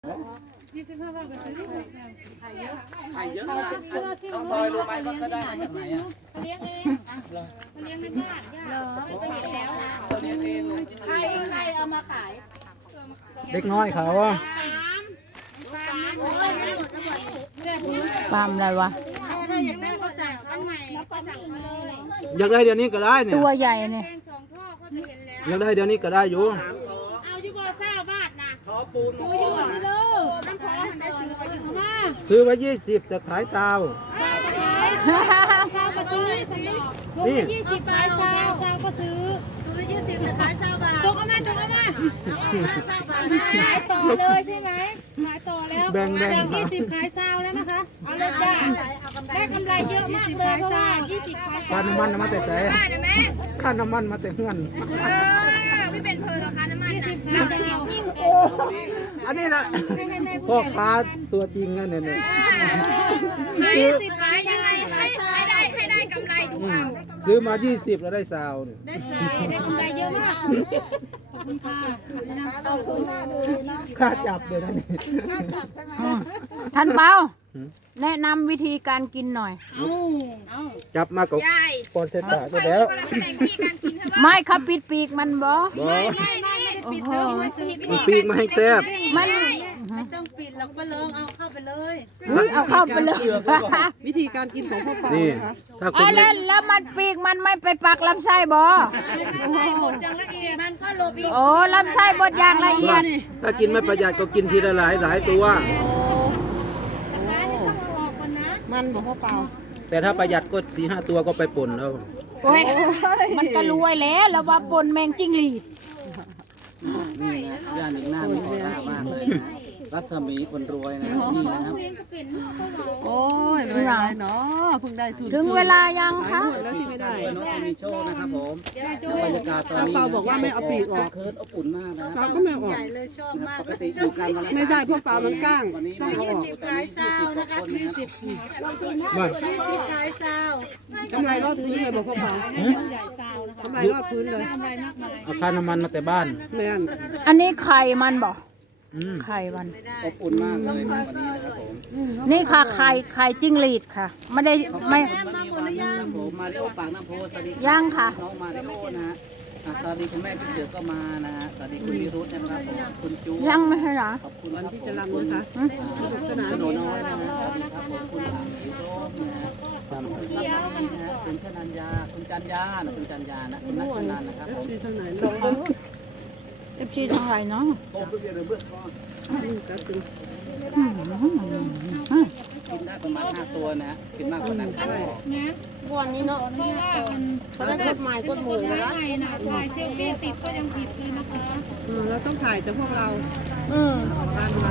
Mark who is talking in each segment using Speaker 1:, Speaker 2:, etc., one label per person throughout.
Speaker 1: 25 บาทก็ซื้อไข่เยอะ
Speaker 2: ไข่เยอะนะน้องพลอยรู้ไหมว่าเขาได้มาจากไหนอ่ะ
Speaker 1: เลี้ยงเองเลี้ยงในบ้านย่าไปเห็นแล้วนะ
Speaker 2: เขาเลี้ยงเอง
Speaker 3: ใครเอามาขาย
Speaker 4: เด็กน้อยเขาอะ
Speaker 5: ปาล์มอะไรวะ
Speaker 1: ถ้าอยากได้ก็สั่งอันใหม่ก็สั่งมาเลย
Speaker 4: อยากได้เดี๋ยวนี้ก็ได้เนี่ย
Speaker 5: ตัวใหญ่เนี่ย
Speaker 1: แกง2 ท่อก็ไปเห็นแล้ว
Speaker 4: อยากได้เดี๋ยวนี้ก็ได้อยู่
Speaker 3: เอาอยู่บ่20 บาทนะ
Speaker 2: ขอปูน
Speaker 3: น้ำพอมันได้ซื้อไปอยู่
Speaker 1: มา
Speaker 4: ซื้อไว้20แต่ขายซาว
Speaker 1: ซาวก็ซื้อ
Speaker 4: นี่
Speaker 1: 20 บาทซาวก็ซื้อ
Speaker 3: ตัวละ20แต่ขาย20 บาท
Speaker 1: จกเอามา
Speaker 3: 20 บาท
Speaker 1: ขายต่อเลยใช่ไหมขายต่อแล้ว
Speaker 4: แบ่ง
Speaker 1: จาก20ขายซาวแล้วนะคะเอาเลยจ้าได้กำไรเยอะมากเลยเพราะว่า20ขาย
Speaker 4: ค่าน้ำมันมาแต่แสนค่าน้ำมันมาแต่เฮือน
Speaker 1: ไม่เป็นเพลิงกับค่าน้ำมันนะเราจะกินจริง
Speaker 4: อันนี้นะพ่อค้าตัวจริงนะเนี่ย
Speaker 1: 20ขายยังไงให้ได้กำไรดูเอา
Speaker 4: ซื้อมา20แล้วได้ซาวเนี่ย
Speaker 1: ได้กำไรเยอะมากขอบคุณค่ะ
Speaker 4: ค่าจับเลยนะนี่
Speaker 5: ท่านเปาแนะนำวิธีการกินหน่อย
Speaker 4: จับมากับ
Speaker 1: ใหญ่
Speaker 4: ปอนเซตาไปแล้ว
Speaker 1: แบ่งพี่การกินเถอะ
Speaker 5: ไม่เขาปิดปีกมันบ่
Speaker 4: บ่
Speaker 1: ไม่ได้ปิดเลยไม่ซื้อ
Speaker 4: มีปีกมาให้แซ่บ
Speaker 5: มัน
Speaker 3: ไม่ต้องปิดหรอกป้าเลิงเอาเข้าไปเลย
Speaker 5: เอาเข้าไปเลย
Speaker 3: วิธีการกินของพ่อปา
Speaker 4: นี่ถ้าคุ
Speaker 5: เอา
Speaker 4: ณ
Speaker 5: เล่นแล้วมันปีกมันไม่ไปปักลำไส้บ่
Speaker 1: หมดจังละเอียดมันก็โลบี
Speaker 5: โอ้ลำไส้บดอย่างละเอียด
Speaker 4: ถ้ากินไม่ประหยัดก็กินทีละหลายตัว
Speaker 3: มันบอกพ่อเปา
Speaker 4: แต่ถ้าประหยัดก็4-5 ตัวก็ไปป่นแล้ว
Speaker 5: โอ้ยมันก็รวยแล้วแล้วว่าปนแมงจิ้งหรีด
Speaker 2: นี่นะย่าหนึ่งหน้ามีออร่ามากเลยนะรัศมีคนรวยนะนี่นะครับ
Speaker 3: โอ้ยไม่ได้เนาะเพิ่งได้ทุน
Speaker 5: ถึงเวลายังคะ
Speaker 3: แล้วที่ไม่ได้
Speaker 2: นกมีโชคนะครับผมบรรยากาศตอนนี้
Speaker 3: เปาบอกว่าไม่เอาปีกออก
Speaker 2: เคิร์ดอบอุ่นมากนะ
Speaker 3: เราก็ไม่ออก
Speaker 2: ปกติอยู่กันวันละ
Speaker 3: ไม่ได้พ่อเปามันก้าง
Speaker 2: วันนี้
Speaker 3: ต้องเอาออก
Speaker 2: ขายซาวนะคะ20
Speaker 4: ไม่
Speaker 3: กำไรรอดพื้นเลยบอกพ่อเปากำไรรอดพื้นเลย
Speaker 4: เอาค่าน้ำมันมาแต่บ้าน
Speaker 3: แม่น
Speaker 5: อันนี้ไข่มันบ่
Speaker 4: อืม
Speaker 5: ไข่มัน
Speaker 2: อบอุ่นมากเลยนะวันนี้นะครับผม
Speaker 5: นี่ค่ะไข่จิ้งหรีดค่ะ ไม่ได้ไม่
Speaker 2: วันนี้วันนะครับผมมาริโอปากน้ำโพสวัสดี
Speaker 5: ย่างค่ะ
Speaker 2: น้องมาริโอนะฮะสวัสดีคุณแม่พี่เสือก็มานะฮะสวัสดีคุณนิรุธนะครับผมคุณจู
Speaker 5: ยังไม่ใช่เหรอ
Speaker 2: ขอบคุณ
Speaker 3: วันที่จะรำนะคะ
Speaker 2: สนุกสนานน้อยนะฮะสวัสดีครับผมคุณหลังยูโรนะฮะคุณสมัยนะฮะคุณชนัญญาคุณจันยานะคุณจันยานะคุณนัชนันนะครับผม
Speaker 3: ที่เท่าไหร่เนาะ
Speaker 5: เอฟซีทางไหนเนาะ
Speaker 2: โตไปเรียนเบื้องต้น
Speaker 3: ก็คือ
Speaker 2: กินได้ประมาณ5 ตัวนะฮะกินมากกว่านั้นก็ได้
Speaker 1: วันนี้เนาะเพราะว่าเขาได้กฎหมายกฎหมู่แล้ว
Speaker 3: เราต้องถ่ายแต่พวกเรา บ้านไว้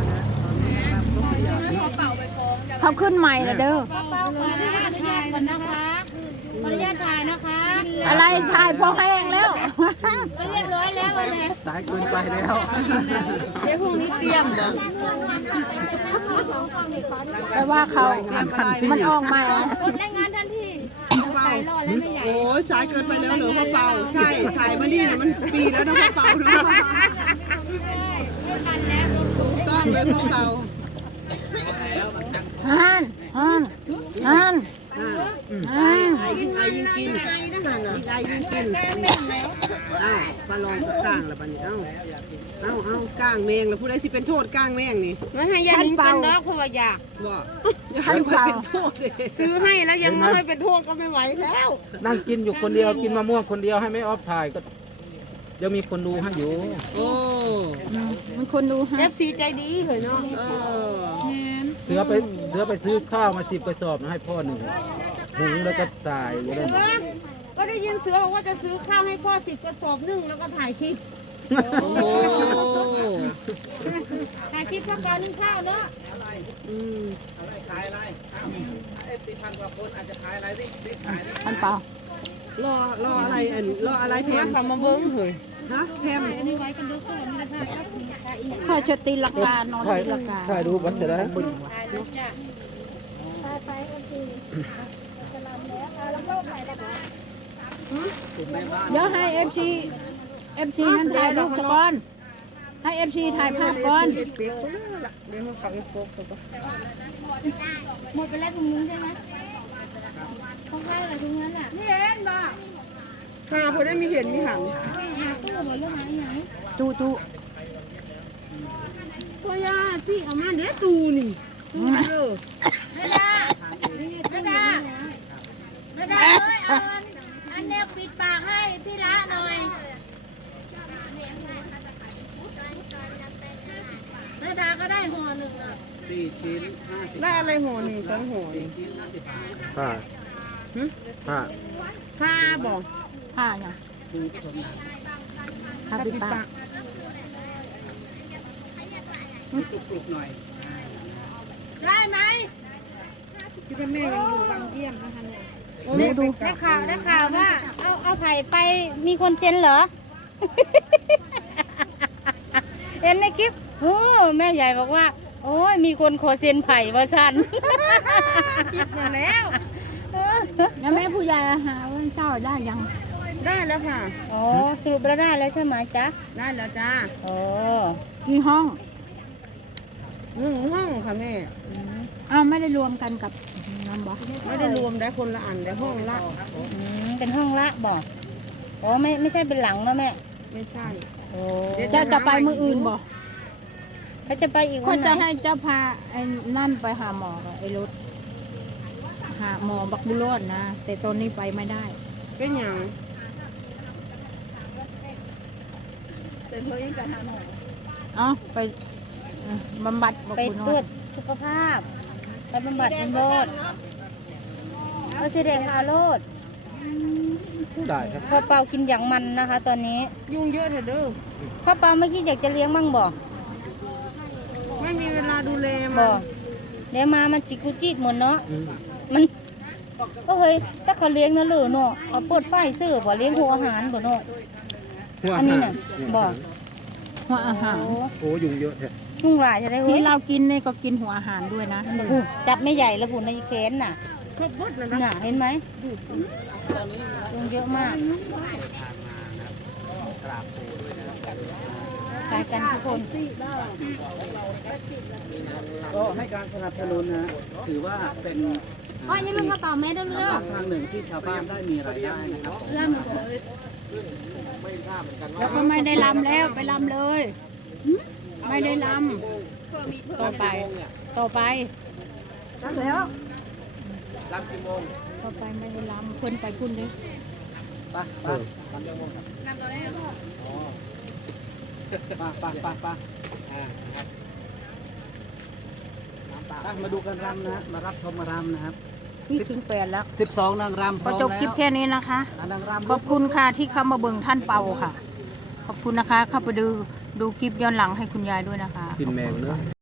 Speaker 5: เขาขึ้นใหม่นะเด้อ
Speaker 1: เป้าขออนุญาตถ่ายก่อนนะคะขออนุญาตถ่ายนะคะ
Speaker 5: อะไรถ่ายพอแห้งแล้ว
Speaker 1: เรียบร้อยแล้วเลย
Speaker 4: สายเกินไปแล้ว
Speaker 3: เดี๋ยวพรุ่งนี้เตรียมเดี๋ยว
Speaker 5: แต่ว่าเขา
Speaker 3: เตรียมอะไร
Speaker 5: มันออกมา
Speaker 1: ได้งานทันที
Speaker 3: เปาโอ้ยสายเกินไปแล้วเหรอพ่อเปาใช่ถ่ายมานี่เนี่ยมันปีแล้วนะพ่อเปาเนาะถูกต้องเลยพ่อเปา
Speaker 5: ฮันฮันฮัน
Speaker 3: ไอ้ยิ่งกินยิ่งได้ยิ่งกินอ้าวปลาลองกับก้างละบัดนี้เอาก้างแมงแล้วผู้ใดสิเป็นโทษก้างแมงนี่
Speaker 6: ไม่ให้ยานิ้งเป็นดอกเพราะว่าอยาก
Speaker 3: ว่าอย่าให้มันเป็นโทษเลย
Speaker 6: ซื้อให้แล้วยังไม่ให้เป็นโทษก็ไม่ไหวแล้ว
Speaker 4: นั่งกินอยู่คนเดียวกินมะม่วงคนเดียวให้ไม่ออฟถ่ายก็เดี๋ยวมีคนดูให้อยู่
Speaker 3: โอ้
Speaker 5: มันคนดูฮะ
Speaker 6: เอฟซีใจดีเลยเนาะ
Speaker 4: เสือไปซื้อข้าวมา10 กระสอบนะให้พ่อหนึ่งหุงแล้วก็ตายอยู่แล้ว
Speaker 6: ก็ได้ยินเสือบอกว่าจะซื้อข้าวให้พ่อ10 กระสอบนึ่งแล้วก็ถ่ายคลิป
Speaker 3: โอ้
Speaker 6: ถ่ายคลิปพ่อการนึ่งข้าวเนาะ
Speaker 3: อืม
Speaker 2: ขายอะไร10,000 กว่าคนอาจจะขายอะไรรีบขายนะ
Speaker 5: ท่านเปล่าร
Speaker 3: ออะไรรออะไรแพม
Speaker 6: ทำมาเบิ้งเหย
Speaker 3: ฮะแพม
Speaker 5: เขาจะตีลังกานอนตีลังกา
Speaker 4: ถ่ายรูปวัดเสร็จแล้ว
Speaker 2: คุณแม่บ้าน
Speaker 5: เดี๋ยวให้เอฟซีนั่นถ่ายรูปก่อนให้เอฟซีถ่ายภาพก่อน
Speaker 6: เปียกละเดี๋ยวเขาไปโปกเขาก็
Speaker 1: หมดไปแล้วถุงนึงใช่ไหมของใครเหรอถุงนั้นอ่ะ
Speaker 6: นี่เองบ่หาพอได้มีเห็นมีหัน
Speaker 1: หาตู้หมดเรื่องหาที่ไหน
Speaker 5: ตู้
Speaker 6: ตัวยาที่เอามาเดี๋ยวตูนี่ตูนี่เด้อ
Speaker 1: แม่ดาแม่ดาแม่ดาเอ้ยเอาอันแนวปิดปากให้พี่ละหน่อยแม่ดาก็ได้ห่อหนึ่งอ่ะ
Speaker 2: 4 ชิ้น 50
Speaker 6: ได้อะไรห่อหนึ่งสองห่อนี่
Speaker 2: ชิ้น50 บาท
Speaker 4: ผ้าผ้า
Speaker 6: ผ้าบอก
Speaker 5: ผ้าเนี่ย
Speaker 2: ดูที่ผมนะ
Speaker 5: ผ้าปิดปาก
Speaker 2: มีตุกๆหน่อย
Speaker 1: ได้ไหม
Speaker 6: พี่แม่ยังอยู่บางเยี่ยมนะคะเนี่ย
Speaker 1: ได้ข่าวว่าเอาไผ่ไปมีคนเซ็นเหรอ เห็นในคลิปโอ้แม่ใหญ่บอกว่า โอ้ยมีคนขอเซ็นไผ่ว่าฉัน
Speaker 6: คิดมาแล้ว
Speaker 5: แล้วแม่ผู้ใหญ่หาว่าเจ้าได้ยัง
Speaker 6: ได้แล้วค่ะ
Speaker 1: อ๋อสรุปแล้วได้แล้วใช่ไหมจ๊ะ
Speaker 6: ได้แล้วจ้า
Speaker 1: โอ้
Speaker 5: กี่ห้อง
Speaker 6: ห้องค่ะแม่
Speaker 5: อ้าวไม่ได้รวมกันกับน้ำบอ
Speaker 6: ไม่ได้รวมได้คนละอันได้ห้องละ
Speaker 1: เป็นห้องละบอกอ๋อไม่ใช่เป็นหลังเนอะแม่
Speaker 6: ไม่ใช่
Speaker 1: โอ้
Speaker 5: เจ้าจะไปมืออื่นบ่
Speaker 1: เขาจะไปอีก
Speaker 5: ค
Speaker 1: วัน นไหน
Speaker 5: จะให้เจ้าพาไอ้นั่นไปหาหมอกับไอ้รถหาหมอบักบุรอดนะ แต่ตอนนี้ไปไม่ได้
Speaker 6: เป็นหยัง
Speaker 5: เอ้าไปบำบัดบัก
Speaker 1: ไป
Speaker 5: บุร
Speaker 1: ตร
Speaker 5: อ
Speaker 1: ว
Speaker 5: ด
Speaker 1: จสุขภาพไปบำบัดเป็นโรคเอาสีแดงเอาโรด
Speaker 4: ได้ครับ
Speaker 1: พ่อเปากินอย่างมันนะคะ ตอนนี้
Speaker 6: ยุ่งเยอะเถอะเด้อ
Speaker 1: พ่อเปาไม่คิดอยากจะเลี้ยงมั่งบอก
Speaker 6: ไม่มีเวลาดูแล
Speaker 1: บ
Speaker 6: มั
Speaker 1: อน กเดี๋ยวมามันจิกุจิตหมดเนาะ
Speaker 4: อืม
Speaker 1: มันก็เฮ้ยถ้าเขาเลี้ยงนั่นเลยเนาะเอาเปิดไฟซื้อบ่เลี้ยงหัวอาหารบ่เนาะ
Speaker 4: หัว
Speaker 1: อันนี้น่ะบอก
Speaker 5: หัวอาหาร
Speaker 4: โอ้ยุงเยอะแท้
Speaker 1: ยุ่งหลายจะได้เฮ้
Speaker 5: ที่
Speaker 1: ย
Speaker 5: เรากินนี่ก็กินหัวอาหารด้วยนะ
Speaker 1: ผู้จับไม่ใหญ่แล้วผู้ในแขนน่ะ
Speaker 6: ครบหมดแล้วนะ
Speaker 1: น่ะเห็นไหมยุ่งเยอะมากกายกันทุกคน
Speaker 2: ก็ให้การสนับสนุนนะถือว่าเป็น
Speaker 1: อ๋อยังมันกระเป๋าแม่ด้วยเด้อ
Speaker 2: ทางหนึ่งที่ชาวบ้านได้มีรายได้นะครับ
Speaker 1: เรื่องมันเลย
Speaker 5: แล้วก็ไม่ได้ลำแล้วไปลำเลย ไม่ได้ลำต่อไปแล้วลำกี่โมงต่อไปไม่ได้ลำเพิ่นไปพุ่นเลย
Speaker 2: ไปไปมาดูกันรำนะฮะมารับชมรำนะครับ
Speaker 5: นี่ถึง8แล้ว
Speaker 2: 12นางรำพ
Speaker 5: ก็
Speaker 2: ร้อม
Speaker 5: จบคลิป
Speaker 2: แล้ว
Speaker 5: แค่นี้นะคะ
Speaker 2: นางรำ
Speaker 5: ขอบคุณค่ะที่เข้ามาเบิ่งท่านเปาค่ะ ขอบคุณนะคะ เข้าไปดูคลิปย้อนหลังให้คุณยายด้วยนะคะ
Speaker 4: กินแมวเนอะ